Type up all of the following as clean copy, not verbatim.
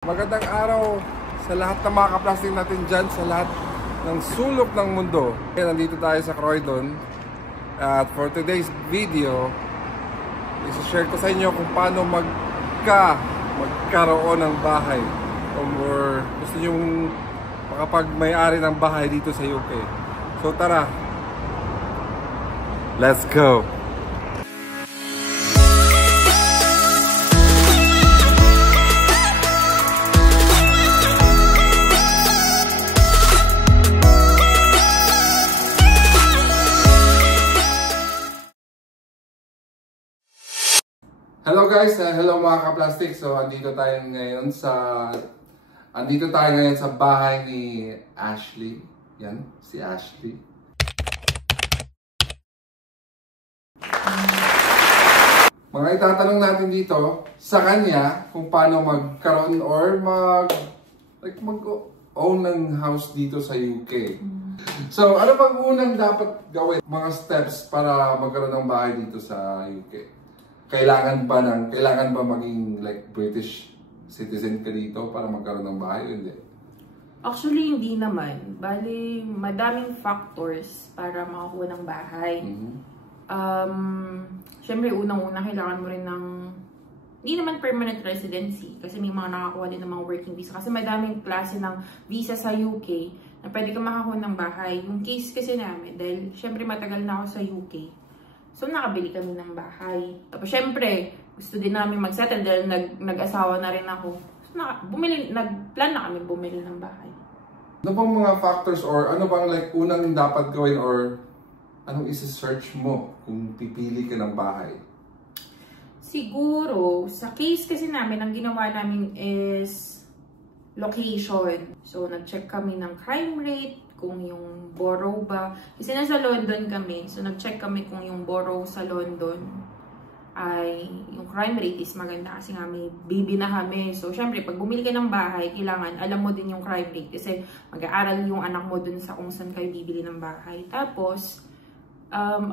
Magandang araw sa lahat ng mga kaplastic natin dyan, sa lahat ng sulok ng mundo. Nandito tayo sa Croydon. At for today's video, isa-share ko sa inyo kung paano magkaroon ng bahay. Or gusto nyong makapag-may-ari ng bahay dito sa UK. So tara, let's go! Hello guys, hello mga ka-plastic. So andito tayo ngayon sa bahay ni Ashley. Yan, si Ashley. Mga itatanong natin dito sa kanya kung paano magkaroon or mag-own ng house dito sa UK. So ano bang unang dapat gawin? Mga steps para magkaroon ng bahay dito sa UK? Kailangan ba maging like British citizen ka dito para magkaroon ng bahay o hindi? Actually, hindi naman. Bali, madaming factors para makakuha ng bahay. Siyempre, unang-una, kailangan mo rin ng hindi naman permanent residency kasi may mga nakakuha din ng mga working visa. Kasi madaming klase ng visa sa UK na pwede ka makakuha ng bahay. Yung case kasi namin, dahil siyempre matagal na ako sa UK. So, nakabili kami ng bahay. Tapos, syempre, gusto din namin mag-settle dahil nag-asawa na rin ako. So, nag-plan na kami bumili ng bahay. Ano bang mga factors or ano bang like unang dapat gawin or anong isi-search mo kung pipili ka ng bahay? Siguro, sa case kasi namin, ang ginawa namin is location. So, nag-check kami ng crime rate, kung yung borough ba. Kasi nasa London kami, so nag-check kami kung yung borough sa London ay yung crime rate is maganda kasi nga may baby na kami. So, syempre, pag bumili ka ng bahay, kailangan alam mo din yung crime rate kasi mag-aaral yung anak mo dun sa kung saan kayo bibili ng bahay. Tapos,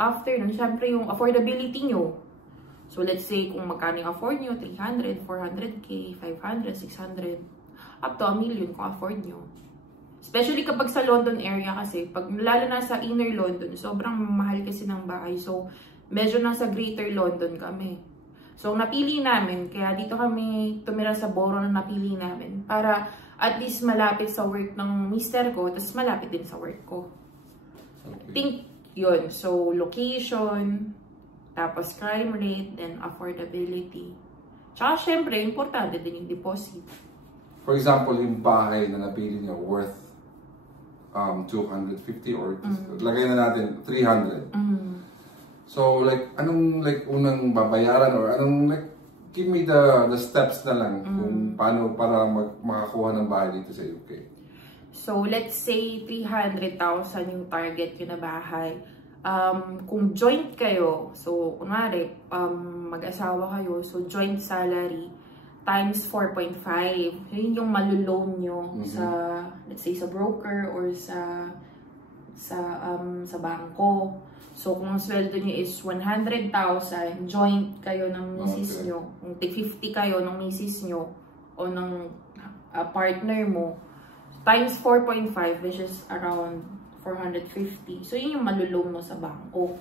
after nun, syempre yung affordability nyo. So, let's say kung magkano yung afford nyo, 300, 400k, 500, 600, up to 1 million kung afford nyo. Especially kapag sa London area kasi, lalo na sa inner London, sobrang mahal kasi ng bahay. So, medyo nasa greater London kami. So, napili namin, kaya dito kami tumira sa borough na napili namin para at least malapit sa work ng mister ko, tapos malapit din sa work ko. I think yun. So, location, tapos crime rate, then affordability. Tsaka, syempre, importante din yung deposit. For example, yung bahay na napili niyo worth 250 or lagay na natin 300. So like anong like unang babayaran or anong like give me the steps na lang kung paano para makakuha ng bahay dito sa UK. So let's say 300,000 yung target ko na bahay. Kung joint kayo, so kunwari mag-asawa kayo, so joint salary times 4.5. Yun yung maluloan nyo sa, let's say, sa broker or sa bangko. So, kung ang sweldo nyo is 100,000, joint kayo ng misis nyo, kung 50 kayo ng misis nyo o ng partner mo, times 4.5, which is around 450. So, yun yung maluloan mo sa bangko.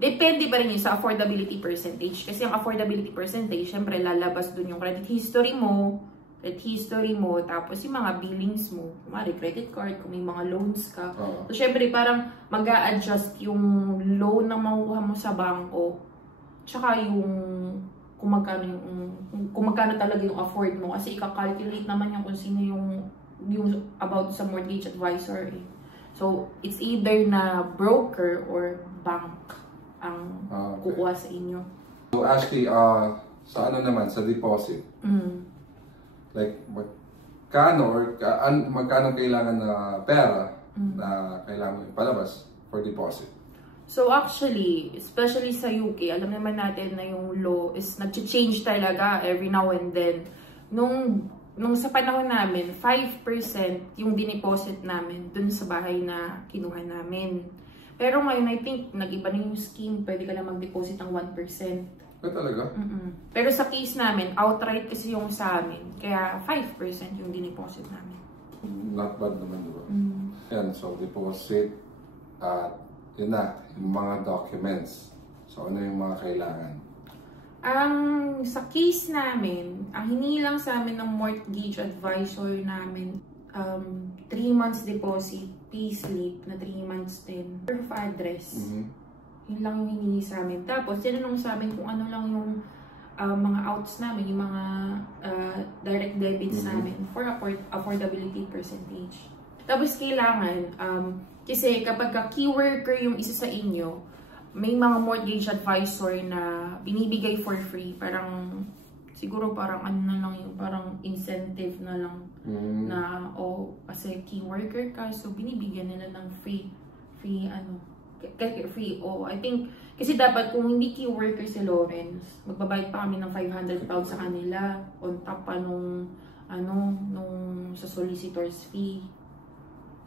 Depende pa rin yun sa affordability percentage. Kasi ang affordability percentage, syempre lalabas dun yung credit history mo, tapos yung mga billings mo, kumari credit card, kung may mga loans ka. So, syempre parang mag-a-adjust yung loan na makukuha mo sa bangko, tsaka yung kung magkano talaga yung afford mo. Kasi ika-calculate naman yung kung sino yung about sa mortgage advisor. So, it's either na broker or bank ang kukuha sa inyo. So Ashley, sa ano naman, sa deposit? Like, magkano kailangan na pera na kailangan mo ipalabas for deposit? So actually, especially sa UK, alam naman natin na yung law is nag-change talaga every now and then. Nung sa panahon namin, 5% yung dineposit namin dun sa bahay na kinuha namin. Pero ngayon, I think, nag-iba na yung scheme. Pwede ka na mag-deposit ng 1%. Talaga? Pero sa case namin, outright kasi yung sa amin. Kaya 5% yung dineposit namin. Not bad naman, diba? Yan, so deposit at yun na, yung mga documents. So ano yung mga kailangan? Sa case namin, ang hiningi lang sa amin ng mortgage advisor namin, 3 months deposit, payslip na 3 months din, proof of address. Yun lang yung hiningi sa amin. Tapos, tinanong sa amin kung ano lang yung mga outs namin, yung mga direct debits namin for affordability percentage. Tapos, kailangan, kasi kapag key worker yung isa sa inyo, may mga mortgage advisor na binibigay for free. Parang, siguro parang ano na lang yung parang incentive na lang na, kasi key worker ka, so binibigyan nila ng free I think, kasi dapat kung hindi key worker si Lawrence, magbabayad pa kami ng 500 pounds sa kanila, on top pa nung sa solicitor's fee.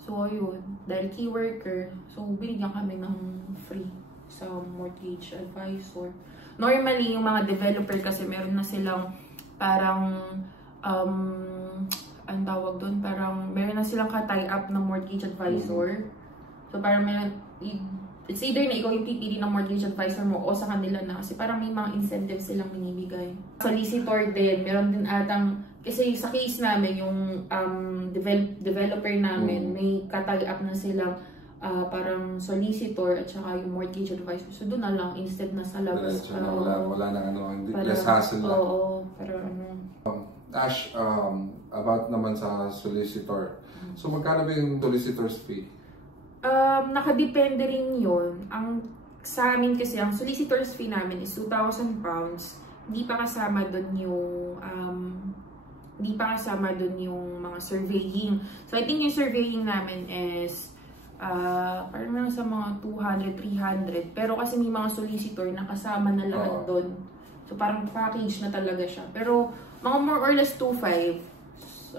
So, ayun, dahil key worker, so binigyan kami ng free sa mortgage advisor. Normally, yung mga developer kasi meron na silang parang, ang tawag doon, parang meron na silang ka-tie up na mortgage advisor. So, parang it's either na ikaw yung pipili ng mortgage advisor mo o sa kanila na kasi parang may mga incentives silang binibigay. Solicitor din, meron din atang, kasi sa case namin, yung developer namin, may ka-tie up na silang parang solicitor at saka yung mortgage advisor. So doon na lang instead na sa labas. Wala na less hassle lang. Oo, pero Ash, about naman sa solicitor. So magkano ba yung solicitor's fee? Nakadepende rin yun. Sa amin kasi, ang solicitor's fee namin is 2,000 pounds. Hindi pa kasama doon yung mga surveying. So I think yung surveying namin is parang sa mga 200, 300. Pero kasi may mga solicitor na kasama na lahat doon. So parang package na talaga siya. Pero mga more or less 2,500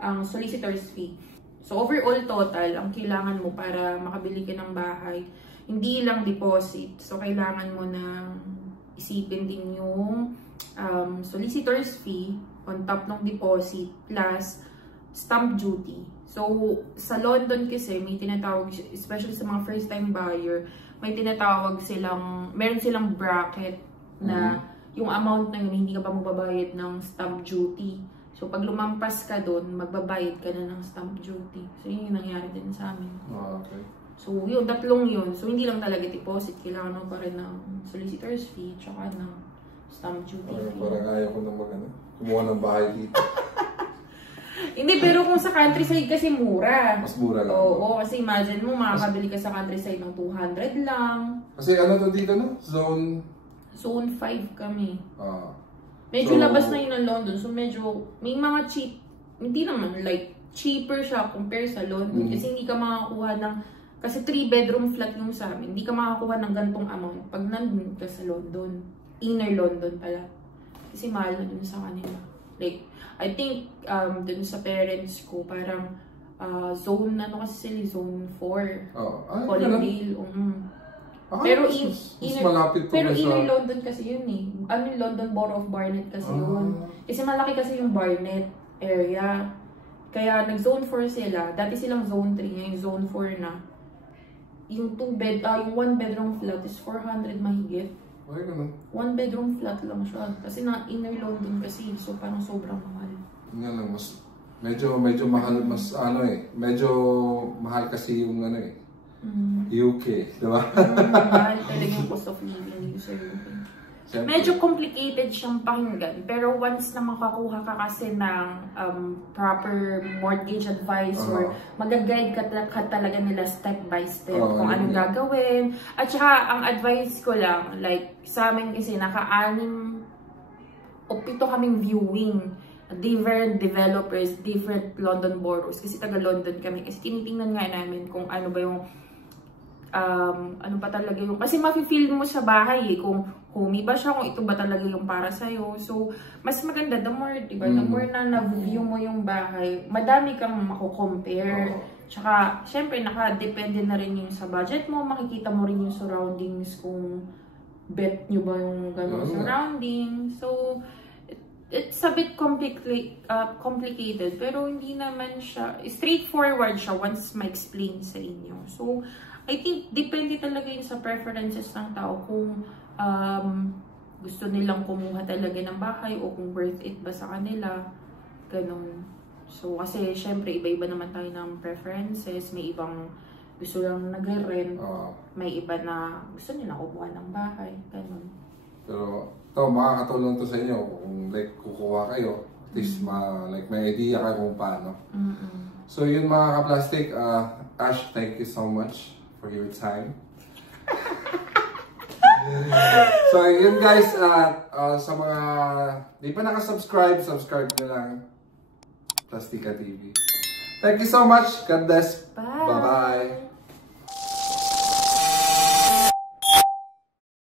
ang solicitor's fee. So overall total, ang kailangan mo para makabili ka ng bahay, hindi lang deposit. So kailangan mo na isipin din yung solicitor's fee on top ng deposit plus stamp duty. So, sa London kasi, may tinatawag, especially sa mga first-time buyer, meron silang bracket na yung amount na yun, hindi ka pa magbabayad ng stamp duty. So, pag lumampas ka doon, magbabayad ka na ng stamp duty. So, yun yung nangyari din sa amin. Okay. So, yun, tatlong yun. So, hindi lang talaga deposit. Kailangan mo pa rin ng solicitor's fee, tsaka ng stamp duty fee. Parang ayaw ko na kumuha ng bahay dito. Hindi, pero kung sa countryside kasi mura. Mas mura lang. Oo, kasi imagine mo, makakabili ka sa countryside ng 200 lang. Kasi ano to dito, no? Zone 5 kami. Medyo labas na yun ng London. So medyo, may mga cheap, hindi naman, like, cheaper siya compare sa London. Kasi hindi ka makakuha ng, kasi 3-bedroom flat yung sa amin, hindi ka makakuha ng gantong amount pag nandun ka sa London. Inner London pala. Kasi mahal na dun sa kanila. Like, I think, dun sa parents ko, parang, zone, ano kasi sila, zone 4. Colindale. Pero inner London kasi yun eh. London Borough of Barnet kasi yun. Kasi malaki kasi yung Barnet area. Kaya nag-zone 4 sila. Dati silang zone 3, ngayon zone 4 na. Yung 1-bedroom flat is 400 mahigit. Ay, ganun. 1-bedroom flat lang siya. Kasi na inner London kasi, so parang sobrang mahal. Nga lang, medyo mahal, medyo mahal kasi yung UK, di ba? Mahal talaga yung cost of living dito sa UK. Medyo complicated siyang pakinggan, pero once na makakuha ka kasi ng proper mortgage advisor, mag-guide ka talaga nila step by step kung anong gagawin. At saka, ang advice ko lang, like, sa amin kasi naka-6 o 7 kaming viewing. Different developers, different London boroughs. Kasi taga-London kami. Kasi tinitingnan nga namin kung ano ba yung ano pa talaga yung, kasi mafe-feel mo sa bahay eh, kung homey ba siya, kung ito ba talaga yung para sa'yo. So, mas maganda, the more, diba, the more na na-view mo yung bahay, madami kang mako-compare. Tsaka, syempre, nakadepende na rin yung sa budget mo, makikita mo rin yung surroundings kung bet nyo ba yung gano'ng surrounding. So, it's a bit complicated, pero hindi naman siya, straightforward siya once ma-explain sa inyo. So, I think, depende talaga yun sa preferences ng tao kung gusto nilang kumuha talaga ng bahay o kung worth it ba sa kanila, ganun. So, kasi, syempre, iba-iba naman tayo ng preferences. May ibang gusto lang nag-rent, may iba na gusto nila kumuha ng bahay, ganun. Pero, ito, makakatulong to sa inyo kung like kukuha kayo, at least like may idea kayo kung paano. So yun mga ka-plastic, Ash, thank you so much for your time. So yun guys, sa mga di pa nakasubscribe, subscribe nyo lang Plastika TV. Thank you so much. God bless. Bye. Bye-bye.